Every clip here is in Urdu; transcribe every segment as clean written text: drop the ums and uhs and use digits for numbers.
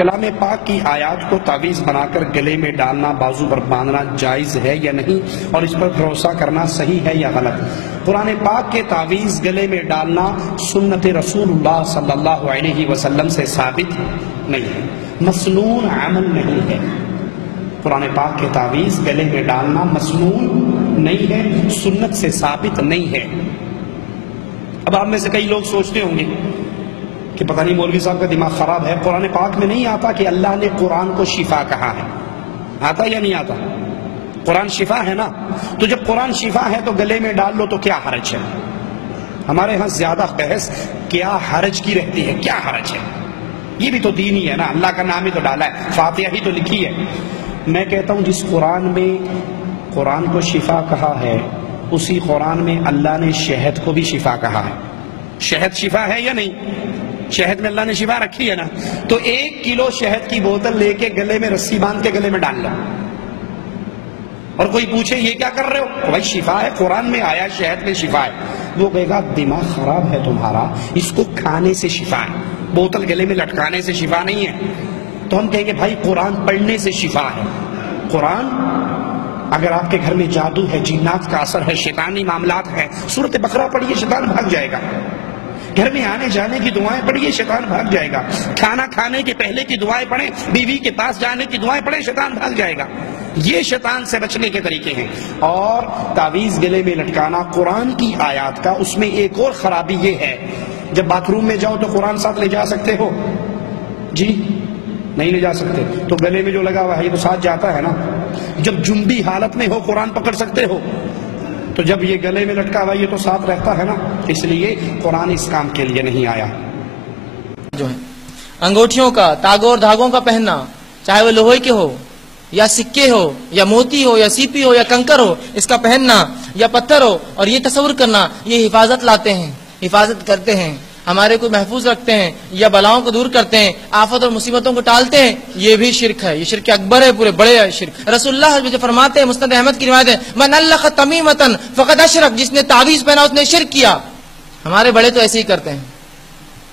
کلام پاک کی آیات کو تعویذ بنا کر گلے میں ڈالنا، بازو پر باندھنا جائز ہے یا نہیں، اور اس پر بھروسہ کرنا صحیح ہے یا غلط؟ قرآن پاک کے تعویذ گلے میں ڈالنا سنت رسول اللہ صلی اللہ علیہ وسلم سے ثابت نہیں ہے، مسنون عمل نہیں ہے۔ قرآن پاک کے تعویذ گلے میں ڈالنا مسنون نہیں ہے، سنت سے ثابت نہیں ہے۔ اب آپ میں سے کئی لوگ سوچتے ہوں گے کہ پتہ نہیں مولوی صاحب کا دماغ خراب ہے، قرآن پاک میں نہیں آتا کہ اللہ نے قرآن کو شفا کہا ہے؟ آتا یا نہیں آتا؟ قرآن شفا ہے نا، تو جب قرآن شفا ہے تو گلے میں ڈال لو تو کیا حرج ہے؟ ہمارے ہاں زیادہ بحث کیا حرج کی رہتی ہے، کیا حرج ہے؟ یہ بھی تو دین ہی ہے نا، اللہ کا نام ہی تو ڈالا ہے، فاتحہ ہی تو لکھی ہے۔ میں کہتا ہوں جس قرآن میں قرآن کو شفا کہا ہے، اسی قرآن میں اللہ نے شہد کو بھی شفا کہا ہے۔ شہد شفا ہے یا نہیں؟ شہد میں اللہ نے شفا رکھی ہے نا، تو 1 کلو شہد کی بوتل لے کے گلے میں رسی باندھ کے گلے میں ڈال لو، اور کوئی پوچھے یہ کیا کر رہے ہو؟ تو بھائی شفا ہے، قرآن میں آیا شہد میں شفا ہے۔ وہ کہے گا دماغ خراب ہے تمہارا، اس کو کھانے سے شفا ہے، بوتل گلے میں لٹکانے سے شفا نہیں ہے۔ تو ہم کہیں گے بھائی قرآن پڑھنے سے شفا ہے۔ قرآن اگر آپ کے گھر میں جادو ہے، جنات کا اثر ہے، شیطانی معاملات ہیں، سورۃ بقرہ پڑھیے شیطان بھاگ جائے گا۔ گھر میں آنے جانے کی دعائیں پڑھیے شیطان بھاگ جائے گا۔ کھانا کھانے کے پہلے کی دعائیں پڑھیں، بیوی کے پاس جانے کی دعائیں پڑھیں، شیطان بھاگ جائے گا۔ یہ شیطان سے بچنے کے طریقے ہیں۔ اور تعویذ گلے میں لٹکانا قرآن کی آیات کا، اس میں ایک اور خرابی یہ ہے، جب باتھ روم میں جاؤ تو قرآن ساتھ لے جا سکتے ہو؟ جی نہیں لے جا سکتے، تو گلے میں جو لگا ہوا ہے یہ تو ساتھ جاتا ہے نا۔ جب جنبی حالت میں ہو قرآن پکڑ سکتے ہو، تو جب یہ گلے میں لٹکا ہوا یہ تو ساتھ رہتا ہے نا، اس لیے قرآن اس کام کے لیے نہیں آیا۔ جو ہے انگوٹھیوں کا، تاگوں اور دھاگوں کا پہننا، چاہے وہ لوہے کے ہو یا سکے ہو یا موتی ہو یا سیپی ہو یا کنکر ہو، اس کا پہننا یا پتھر ہو، اور یہ تصور کرنا یہ حفاظت لاتے ہیں، حفاظت کرتے ہیں، ہمارے کو محفوظ رکھتے ہیں یا بلاؤں کو دور کرتے ہیں، آفت اور مصیبتوں کو ٹالتے ہیں، یہ بھی شرک ہے، یہ شرک اکبر ہے، پورے بڑے شرک۔ رسول اللہ جو فرماتے ہیں، مسند احمد کی روایت ہے، من علق تمیمۃ فقد اشرک، جس نے تعویذ پہنا اس نے شرک کیا۔ ہمارے بڑے تو ایسے ہی کرتے ہیں،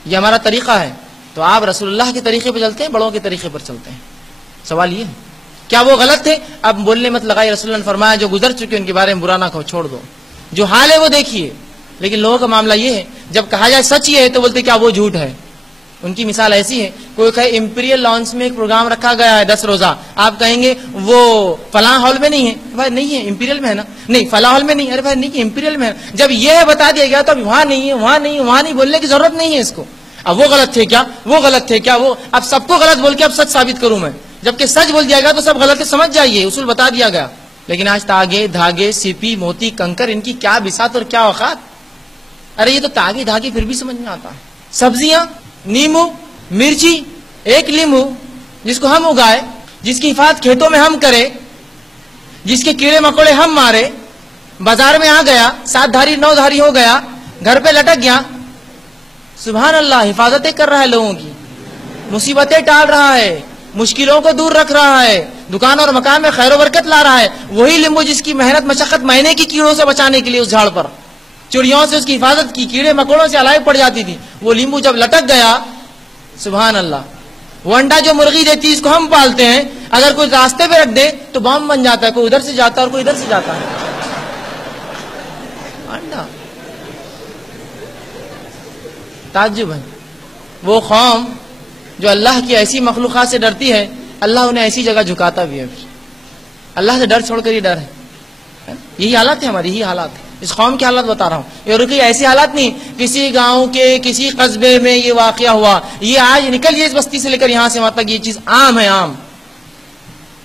یہ ہمارا طریقہ ہے۔ تو آپ رسول اللہ کے طریقے پر چلتے ہیں، بڑوں کے طریقے پر چلتے ہیں؟ سوال یہ ہے کیا وہ غلط تھے؟ اب بولنے مت لگائی، رسول اللہ نے فرمایا جو گزر چکے ان کے بارے میں برا نہ کہو، چھوڑ دو، جو حال ہے وہ دیکھیے۔ لیکن لوگوں کا معاملہ یہ ہے، جب کہا جائے سچ یہ ہے تو بولتے کیا وہ جھوٹ ہے۔ ان کی مثال ایسی ہے، کوئی کہے امپیریل لانس میں ایک پروگرام رکھا گیا ہے 10 روزہ، آپ کہیں گے وہ فلاں ہال میں نہیں ہے، بھائی نہیں ہے امپیریل میں ہے نا، نہیں فلاں ہال میں نہیں، ارے بھائی نہیں امپیریل میں ہے۔ جب یہ بتا دیا گیا تو اب وہاں نہیں ہے، وہاں نہیں ہے، وہاں نہیں، بولنے کی ضرورت نہیں ہے اس کو۔ اب وہ غلط تھے کیا، وہ غلط تھے کیا، وہ اب سب کو غلط بول کے اب سچ ثابت کروں میں، جبکہ سچ بول دیا گیا تو سب غلط ہے، سمجھ جائیے، اصول بتا دیا گیا۔ لیکن آج تاگے دھاگے سیپی موتی کنکر، ان کی کیا بساط اور کیا اوقات۔ ارے یہ تو تاگے دھاگے پھر بھی سمجھ میں آتا ہے، سبزیاں، نیمو، مرچی، ایک لیمو جس کو ہم اگائے، جس کی حفاظت کھیتوں میں ہم کرے، جس کے کیڑے مکوڑے ہم مارے، بازار میں آ گیا 7 دھاری 9 دھاری ہو گیا، گھر پہ لٹک گیا، سبحان اللہ، حفاظتیں کر رہا ہے لوگوں کی، مصیبتیں ٹال رہا ہے، مشکلوں کو دور رکھ رہا ہے، دکان اور مکان میں خیر و برکت لا رہا ہے۔ وہی لیمبو جس کی محنت مشقت مہینے کی کیڑوں سے بچانے کے لیے اس جھاڑ پر چڑیوں سے اس کی حفاظت کی، کیڑے مکوڑوں سے علائق پڑ جاتی تھی، وہ لیمبو جب لٹک گیا، سبحان اللہ، وہ انڈا جو مرغی دیتی ہے اس کو ہم پالتے ہیں، اگر کوئی راستے پہ رکھ دے تو بم بن جاتا ہے، کوئی ادھر سے جاتا ہے اور کوئی ادھر سے جاتا ہے۔ انڈا تعجب ہے، وہ قوم جو اللہ کی ایسی مخلوقات سے ڈرتی ہے، اللہ انہیں ایسی جگہ جھکاتا بھی ہے۔ اللہ سے ڈر چھوڑ کر ہی ڈر ہے، یہی حالات ہے ہماری، یہی حالات ہے۔ اس قوم کی حالت بتا رہا ہوں، یہ رکی ایسی حالات نہیں کسی گاؤں کے کسی قصبے میں یہ واقعہ ہوا، یہ آج نکل یہ اس بستی سے لے کر یہاں سے وہاں تک یہ چیز عام ہے، عام،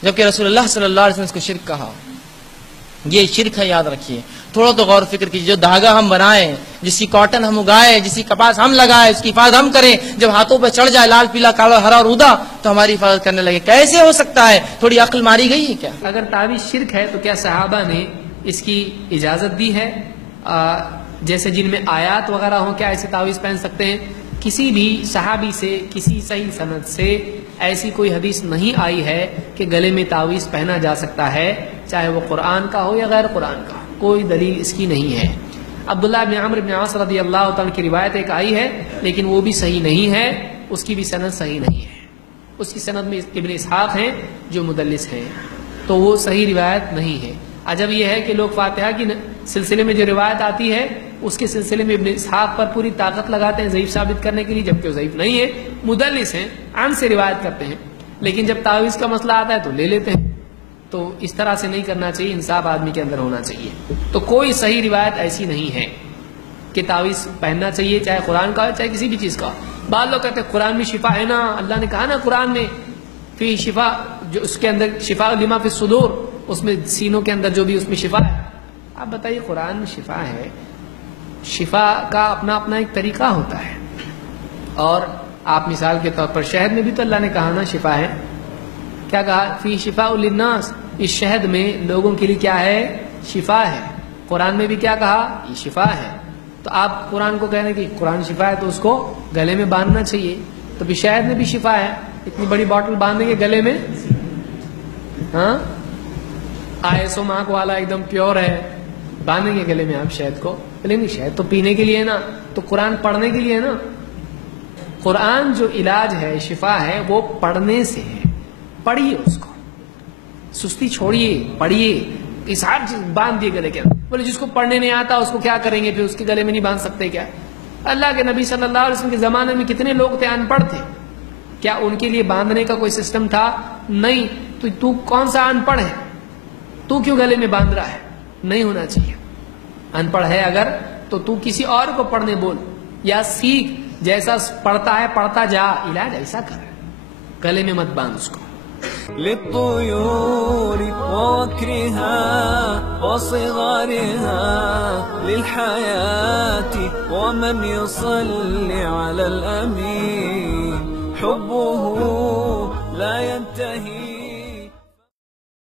جبکہ رسول اللہ صلی اللہ علیہ وسلم اس کو شرک کہا۔ یہ شرک ہے، یاد رکھیے، تھوڑا تو غور فکر کیجیے۔ جو دھاگا ہم بنائیں، جس کی کاٹن ہم اگائے، جس کی کپاس ہم لگائے، اس کی حفاظت ہم کریں، جب ہاتھوں پہ چڑھ جائے لال پیلا کالا ہرا اور ادا تو ہماری حفاظت کرنے لگے، کیسے ہو سکتا ہے؟ تھوڑی عقل ماری گئی ہے کیا؟ اگر تعویذ شرک ہے تو کیا صحابہ نے اس کی اجازت دی ہے؟ جیسے جن میں آیات وغیرہ ہوں کیا ایسے تعویذ پہن سکتے ہیں؟ کسی بھی صحابی سے، کسی صحیح سند سے ایسی کوئی حدیث نہیں آئی ہے کہ گلے میں تعویذ پہنا جا سکتا ہے، چاہے وہ قرآن کا ہو یا غیر قرآن کا، کوئی دلیل اس کی نہیں ہے۔ عبداللہ بن عمرو بن عاص رضی اللہ تعالیٰ کی روایت ایک آئی ہے، لیکن وہ بھی صحیح نہیں ہے، اس کی بھی سند صحیح نہیں ہے۔ اس کی سند میں ابن اسحاق ہیں جو مدلس ہیں، تو وہ صحیح روایت نہیں ہے۔ عجب یہ ہے کہ لوگ فاتحہ کی سلسلے میں جو روایت آتی ہے اس کے سلسلے میں ابن اسحاق پر پوری طاقت لگاتے ہیں ضعیف ثابت کرنے کے لیے، جبکہ وہ ضعیف نہیں ہے، مدلس ہیں، عن سے روایت کرتے ہیں، لیکن جب تعویذ کا مسئلہ آتا ہے تو لے لیتے ہیں۔ تو اس طرح سے نہیں کرنا چاہیے، انصاف آدمی کے اندر ہونا چاہیے۔ تو کوئی صحیح روایت ایسی نہیں ہے کہ تعویذ پہننا چاہیے، چاہے قرآن کا ہو چاہے کسی بھی چیز کا۔ بعض لوگ کہتے ہیں قرآن میں شفا ہے نا، اللہ نے کہا نا قرآن میں فی شفا، جو اس کے اندر شفا لما فی الصدور، اس میں سینوں کے اندر جو بھی اس میں شفا ہے۔ آپ بتائیے قرآن میں شفا ہے، شفا کا اپنا اپنا ایک طریقہ ہوتا ہے، اور آپ مثال کے طور پر شہد میں بھی تو اللہ نے کہا نا شفا ہے، کیا کہا فی شفاء للناس، اس شہد میں لوگوں کے لیے کیا ہے، شفا ہے۔ قرآن میں بھی کیا کہا، یہ شفا ہے۔ تو آپ قرآن کو کہنے کہ قرآن شفا ہے تو اس کو گلے میں باندھنا چاہیے، تو بھی شہد میں بھی شفا ہے، اتنی بڑی باٹل باندھیں گے گلے میں، ہاں ISO مارک والا ایک دم پیور ہے، باندھیں گے گلے میں آپ شہد کو؟ لیکن شہد تو پینے کے لیے ہے نا، تو قرآن پڑھنے کے لیے ہے نا۔ قرآن جو علاج ہے، شفا ہے، وہ پڑھنے سے ہے، پڑھیے اس کو، سستی چھوڑیے، پڑھیے، اس ہر چیز باندھ دیے گلے کے اندر۔ بولے جس کو پڑھنے نہیں آتا اس کو کیا کریں گے، پھر اس کے گلے میں نہیں باندھ سکتے کیا؟ اللہ کے نبی صلی اللہ علیہ وسلم کے زمانے میں کتنے لوگ تھے ان پڑھ تھے، کیا ان کے لیے باندھنے کا کوئی سسٹم تھا؟ نہیں۔ تو کون سا ان پڑھ ہے، تو کیوں گلے میں باندھ رہا ہے؟ نہیں ہونا چاہیے۔ ان پڑھ ہے اگر تو کسی اور کو پڑھنے بول یا سیکھ، جیسا پڑھتا ہے پڑھتا جا، علاج ایسا کر، گلے میں مت باندھ اس کو۔ للطيور ووكرها وصغارها للحياة ومن يصلي على الأمين حبه لا ينتهي